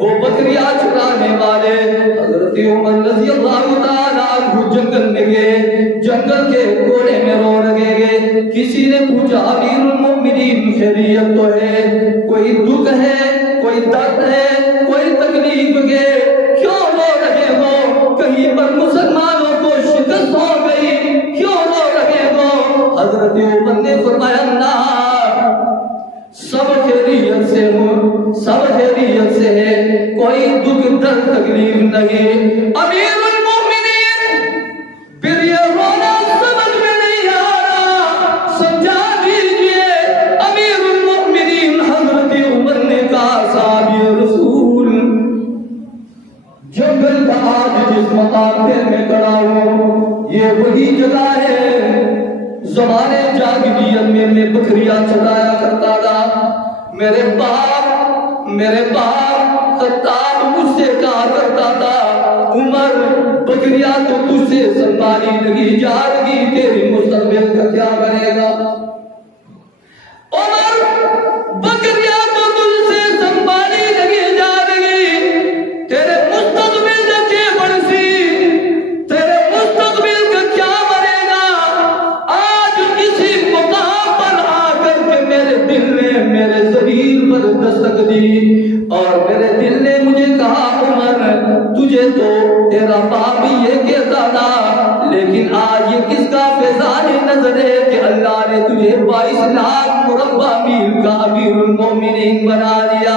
وہ بکریاں چرانے والے حضرت عمر رضی اللہ تعالیٰ عنہ جنگل میں گئے، جنگل کے کونے میں رو رہے گئے۔ کسی نے پوچھا امیر المومنین خیریت تو ہے؟ کوئی دکھ ہے، کوئی درد ہے، کوئی تکلیف ہے، کیوں رو رہے ہو؟ کہیں پر مسلمانوں کو شکست ہو گئی، کیوں رو رہے ہو؟ حضرت عمر نے فرمایا نہ، سب خیریت سے ہوں، سب خیریت سے ہے، کوئی دکھ درد تکلیف نہیں۔ امیر المومنین پھر یہ رونا سمجھ میں نہیں آ رہا، سمجھا دیجئے۔ امیر المومنین حضرت عمر نے کہا صحابی رسول، جنگل کا آج جس مقام پہ میں کھڑا ہوں یہ وہی جگہ ہے زمانے جاہلیت میں بکریاں چرایا کرتا تھا۔ میرے باپ خطاب مجھ سے کہا کرتا تھا عمر بکریاں تو تجھ سے سنبھالی لگی جا رہی، تیری مستقبل کا کیا بنے گا؟ عمر بکریاں تو تجھ سے سنبھالی لگی جا رہی، تیرے مستقبل کا کیا بنسی، تیرے مستقبل کا کیا بنے گا؟ آج کسی مقام پر آ کر کے میرے دل نے میرے ضمیر پر دستک دی اور میرے دل نے مجھے کہا عمر تجھے تو تیرا باپ بھی یہ کہتا تھا، لیکن آج یہ کس کا فیضان نظر ہے کہ اللہ نے تجھے 22 لاکھ مربع میل کا امیر المومنین بنا دیا۔